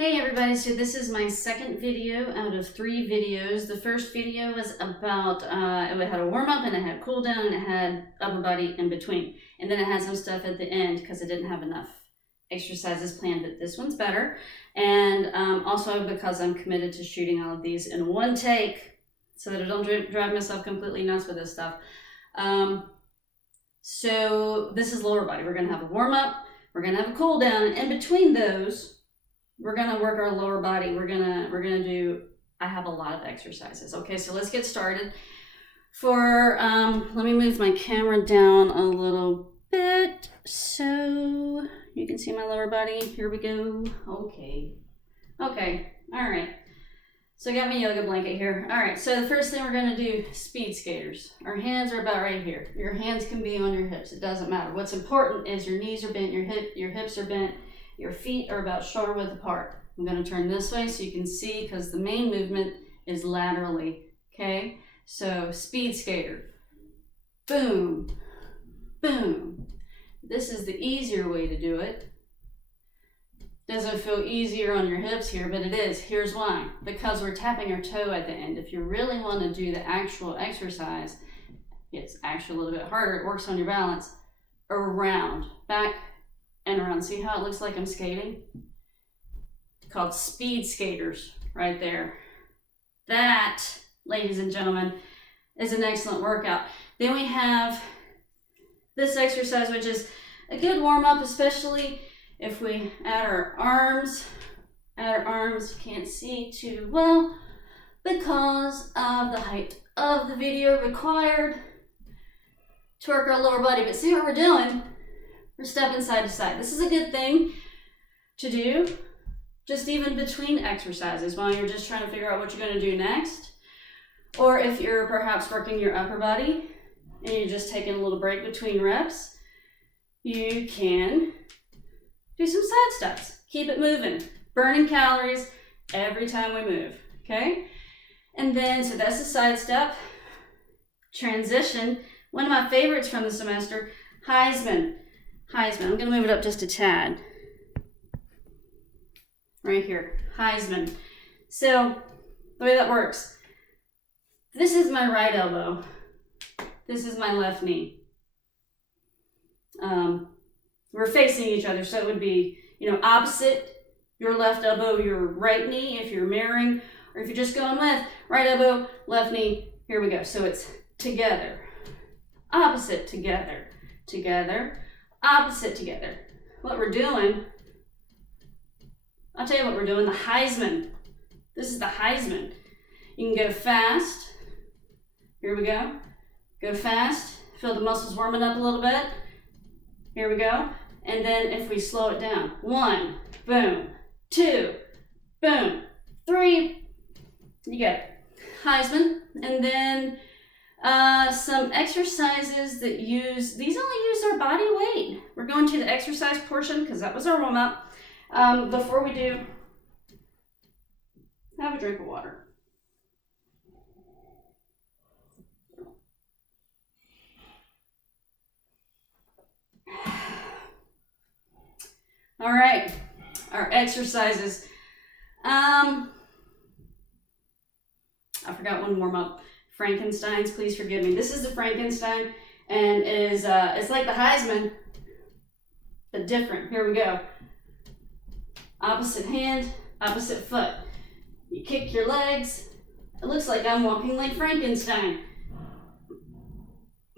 Hey everybody, so this is my second video out of 3 videos. The first video was about, it had a warm-up and it had cool down and it had upper body in between. And then it had some stuff at the end because I didn't have enough exercises planned, but this one's better. And also because I'm committed to shooting all of these in one take so that I don't drive myself completely nuts with this stuff. So this is lower body. We're gonna have a warm-up, we're gonna have a cool down, and in between those, we're gonna work our lower body. We're gonna do, I have a lot of exercises. Okay, so let's get started. For, let me move my camera down a little bit so you can see my lower body. Here we go. Okay, all right. So I got my yoga blanket here. All right, so the first thing we're gonna do, speed skaters. Our hands are about right here. Your hands can be on your hips, it doesn't matter. What's important is your knees are bent, your hips are bent, your feet are about shoulder width apart. I'm going to turn this way so you can see because the main movement is laterally, okay? So speed skater, boom, boom. This is the easier way to do it. Doesn't feel easier on your hips here, but it is. Here's why. Because we're tapping our toe at the end. If you really want to do the actual exercise, it's actually a little bit harder. It works on your balance. Around, back, and around. See how it looks like I'm skating? Called speed skaters right there. That, ladies and gentlemen, is an excellent workout. Then we have this exercise, which is a good warm-up, especially if we add our arms. Can't see too well because of the height of the video required to work our lower body. But see what we're doing? We're stepping side to side. This is a good thing to do, just even between exercises while you're just trying to figure out what you're going to do next. Or if you're perhaps working your upper body and you're just taking a little break between reps, you can do some side steps. Keep it moving, burning calories every time we move, okay? And then, so that's the side step. Transition, one of my favorites from the semester, Heisman. I'm going to move it up just a tad. Right here, Heisman. So the way that works, this is my right elbow. This is my left knee. We're facing each other, so it would be, opposite your left elbow, your right knee if you're mirroring, or if you're just going with right elbow, left knee. Here we go. So it's together, opposite, together, together, opposite, together. What we're doing, I'll tell you what we're doing, the Heisman. This is the Heisman. You can go fast. Here we go. Go fast. Feel the muscles warming up a little bit. Here we go. And then if we slow it down, 1, boom, 2, boom, 3, you get it. Heisman. And then some exercises that these only use our body weight. We're going to the exercise portion because that was our warm-up. Before we do, have a drink of water. All right, our exercises. I forgot one warm-up. Frankenstein's, please forgive me. This is the Frankenstein, and it's like the Heisman, but different. Here we go. Opposite hand, opposite foot. You kick your legs. It looks like I'm walking like Frankenstein.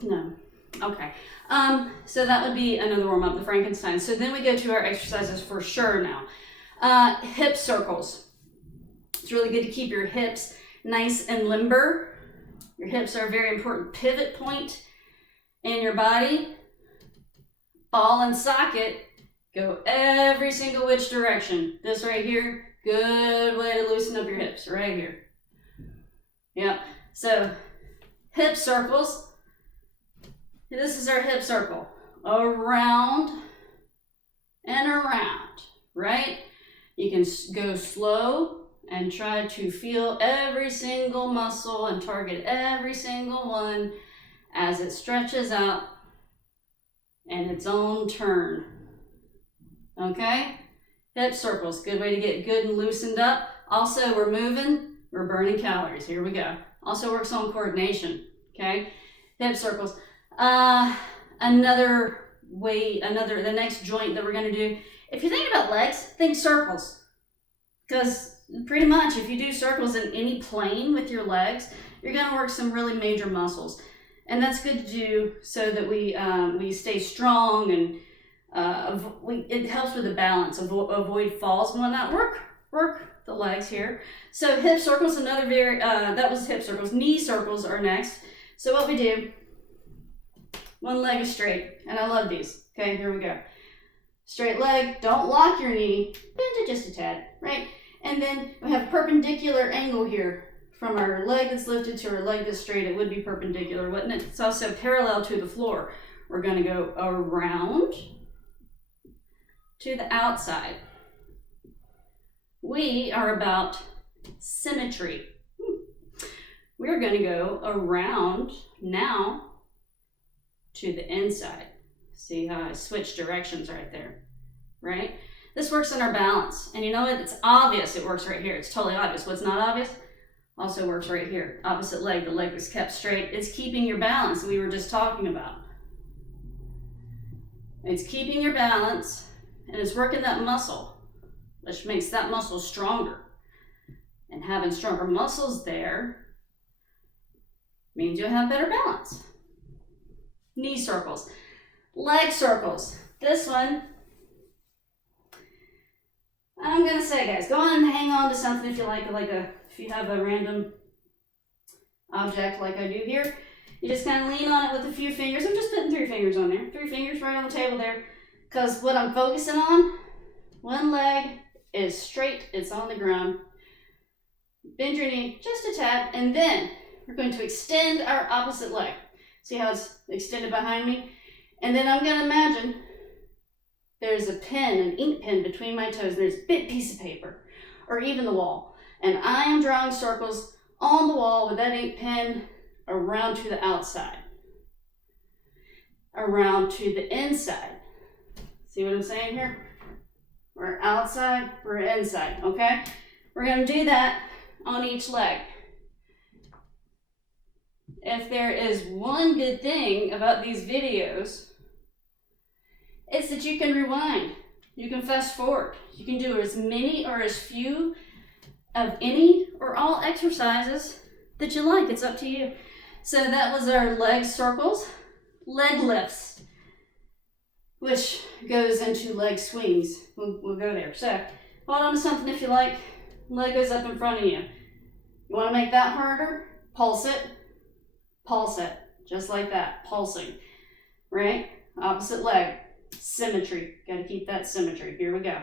No. Okay. So that would be another warm-up, the Frankenstein. So then we go to our exercises for sure now. Hip circles. It's really good to keep your hips nice and limber. Your hips are a very important pivot point in your body. Ball and socket go every single which direction. This right here, good way to loosen up your hips, right here. Yep, so hip circles. This is our hip circle. Around and around, right? You can go slow and try to feel every single muscle and target every single one as it stretches out in its own turn. Okay? Hip circles, good way to get good and loosened up. Also, we're moving, we're burning calories. Here we go. Also works on coordination, okay? Hip circles. The next joint that we're gonna do, if you're thinking about legs, think circles. Because pretty much if you do circles in any plane with your legs, you're gonna work some really major muscles. And that's good to do so that we stay strong and it helps with the balance, avoid falls and whatnot. Work the legs here. So hip circles, another that was hip circles. Knee circles are next. So what we do, one leg is straight, and I love these. Okay, here we go. Straight leg, don't lock your knee, bend it just a tad, right? And then we have perpendicular angle here. From our leg that's lifted to our leg that's straight, it would be perpendicular, wouldn't it? It's also parallel to the floor. We're gonna go around to the outside. We are about symmetry. We're going to go around now to the inside. See how I switch directions right there, right? This works on our balance. And you know what? It's obvious it works right here. It's totally obvious. What's not obvious? Also works right here. Opposite leg, the leg is kept straight. It's keeping your balance we were just talking about. It's keeping your balance. And it's working that muscle, which makes that muscle stronger. And having stronger muscles there means you'll have better balance. Knee circles. Leg circles. This one, I'm going to say, guys, go on and hang on to something if you like if you have a random object like I do here. You just kind of lean on it with a few fingers. I'm just putting 3 fingers on there. 3 fingers right on the table there. Because what I'm focusing on, one leg is straight, it's on the ground. Bend your knee just a tad, and then we're going to extend our opposite leg. See how it's extended behind me? And then I'm going to imagine there's a pen, an ink pen between my toes. There's a big piece of paper, or even the wall. And I am drawing circles on the wall with that ink pen around to the outside, around to the inside. See what I'm saying here? We're outside, we're inside, okay? We're gonna do that on each leg. If there is one good thing about these videos, it's that you can rewind. You can fast forward. You can do as many or as few of any or all exercises that you like. It's up to you. So that was our leg circles. Leg lifts, which goes into leg swings. We'll go there. So hold on to something if you like. Leg goes up in front of you. You want to make that harder? Pulse it, just like that, pulsing, right? Opposite leg, symmetry. Got to keep that symmetry. Here we go.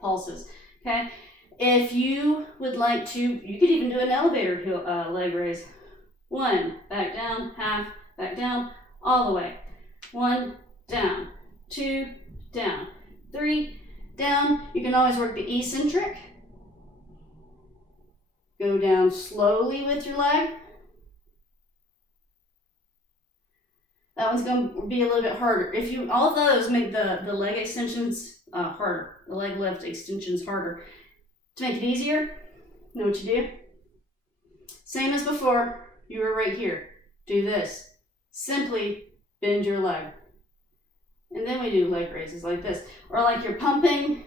Pulses, okay? If you would like to, you could even do an elevator leg raise. 1, back down, half, back down, all the way. 1, down, 2, down, 3, down. You can always work the eccentric. Go down slowly with your leg. That one's going to be a little bit harder. If you, all of those make the leg extensions harder, the leg lift extensions harder. To make it easier, you know what you do? Same as before, you were right here. Do this. Simply bend your leg. And then we do leg raises like this. Or like you're pumping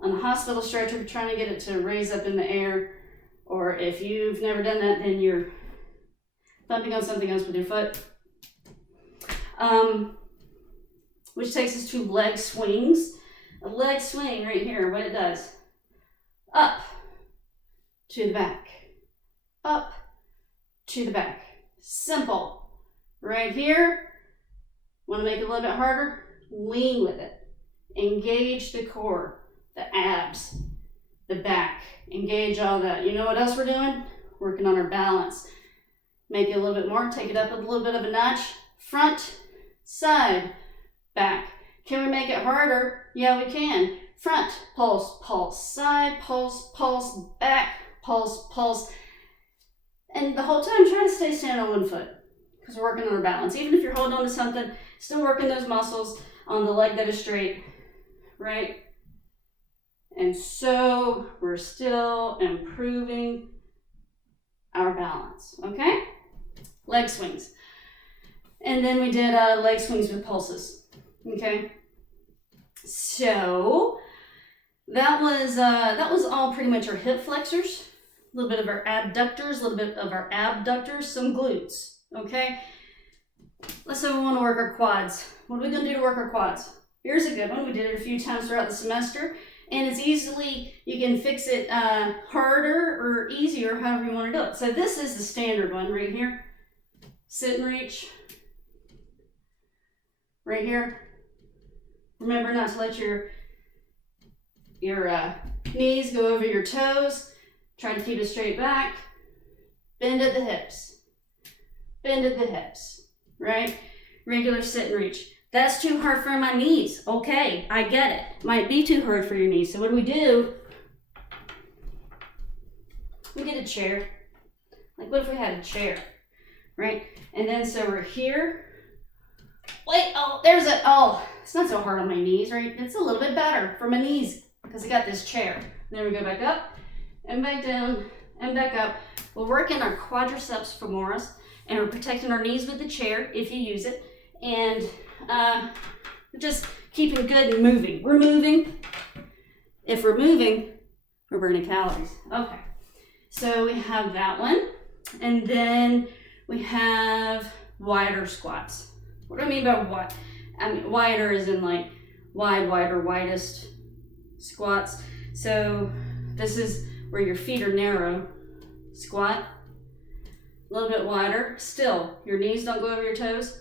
on a hospital stretcher, trying to get it to raise up in the air. Or if you've never done that, then you're thumping on something else with your foot. Which takes us to leg swings. A leg swing right here, what it does. Up to the back. Up to the back. Simple. Right here. Want to make it a little bit harder? Lean with it. Engage the core, the abs, the back. Engage all that. You know what else we're doing? Working on our balance. Make it a little bit more. Take it up a little bit of a notch. Front, side, back. Can we make it harder? Yeah, we can. Front, pulse, pulse, side, pulse, pulse, back, pulse, pulse. And the whole time, try to stay standing on one foot because we're working on our balance. Even if you're holding on to something, still working those muscles on the leg that is straight, right? And so we're still improving our balance, okay? Leg swings. And then we did leg swings with pulses, okay? So that was all pretty much our hip flexors, a little bit of our abductors, a little bit of our abductors, some glutes, okay? Let's say we want to work our quads. What are we going to do to work our quads? Here's a good one. We did it a few times throughout the semester, and it's easily, you can fix it harder or easier, however you want to do it. So this is the standard one right here. Sit and reach. Right here. Remember not to let your knees go over your toes. Try to keep it straight back. Bend at the hips. Bend at the hips, right? Regular sit and reach. That's too hard for my knees. Okay, I get it. Might be too hard for your knees. So what do? We get a chair. Like what if we had a chair, right? And then so we're here. Wait, oh, there's a, oh, it's not so hard on my knees, right? It's a little bit better for my knees because I got this chair. And then we go back up and back down and back up. We're working our quadriceps femoris and we're protecting our knees with the chair if you use it. And just keeping good and moving. We're moving. If we're moving, we're burning calories. Okay, so we have that one. And then we have wider squats. What do I mean by what? I mean, wider is in like wide, wider, widest squats. So this is where your feet are narrow. Squat. A little bit wider. Still, your knees don't go over your toes.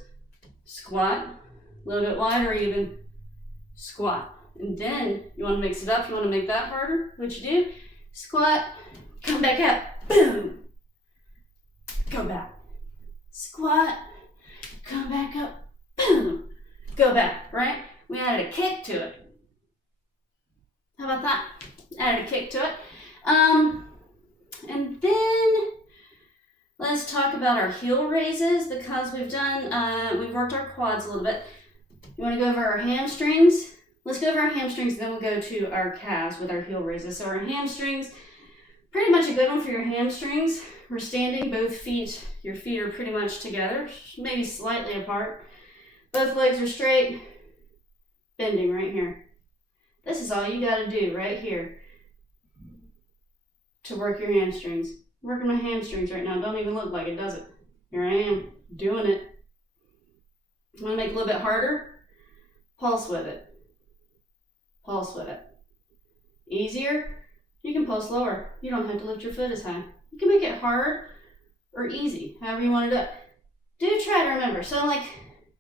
Squat. A little bit wider even. Squat. And then you want to mix it up. You want to make that harder. What you do? Squat. Come back up. Boom. Go back. Squat. Come back up. Boom. Go back, right? We added a kick to it. How about that? Added a kick to it. And then let's talk about our heel raises because we've worked our quads a little bit. You want to go over our hamstrings? Let's go over our hamstrings and then we'll go to our calves with our heel raises. So our hamstrings, pretty much a good one for your hamstrings. We're standing, both feet, your feet are pretty much together, maybe slightly apart. Both legs are straight, bending right here. This is all you got to do right here to work your hamstrings. Working my hamstrings right now. Don't even look like it, does it? Here I am, doing it. Want to make it a little bit harder? Pulse with it. Pulse with it. Easier? You can pulse lower. You don't have to lift your foot as high. You can make it hard or easy, however you want to do it. Do try to remember. So like,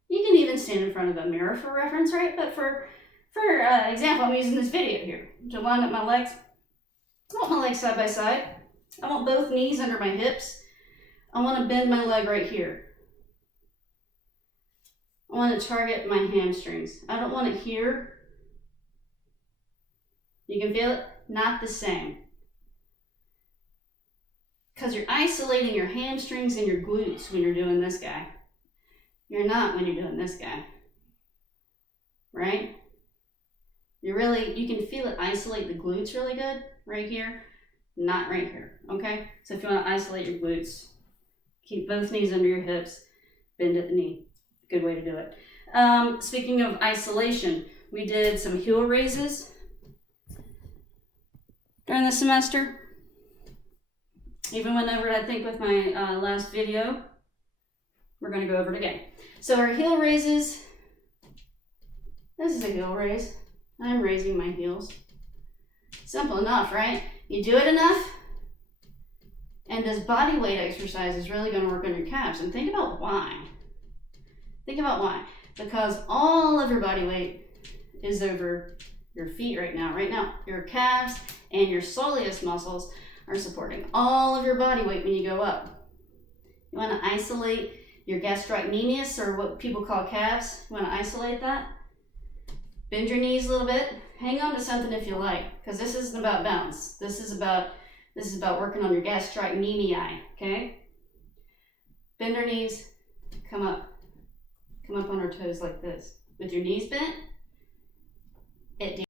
you can even stand in front of a mirror for reference, right? But for example, I'm using this video here to line up my legs. I want my legs side by side. I want both knees under my hips. I want to bend my leg right here. I want to target my hamstrings. I don't want it here. You can feel it? Not the same. Because you're isolating your hamstrings and your glutes when you're doing this guy. You're not when you're doing this guy. Right? You can feel it isolate the glutes really good right here, not right here, okay? So if you want to isolate your glutes, keep both knees under your hips, bend at the knee. Good way to do it. Speaking of isolation, we did some heel raises during the semester. Even went over it, I think, with my last video. We're going to go over it again. So our heel raises, this is a heel raise. I'm raising my heels. Simple enough, right? You do it enough, and this body weight exercise is really going to work on your calves. And think about why. Think about why. Because all of your body weight is over your feet right now. Right now, your calves and your soleus muscles are supporting all of your body weight when you go up. You want to isolate your gastrocnemius, or what people call calves. You want to isolate that. Bend your knees a little bit. Hang on to something if you like, because this isn't about balance. This is about working on your gastrocnemiae, okay? Bend our knees, come up on our toes like this. With your knees bent, it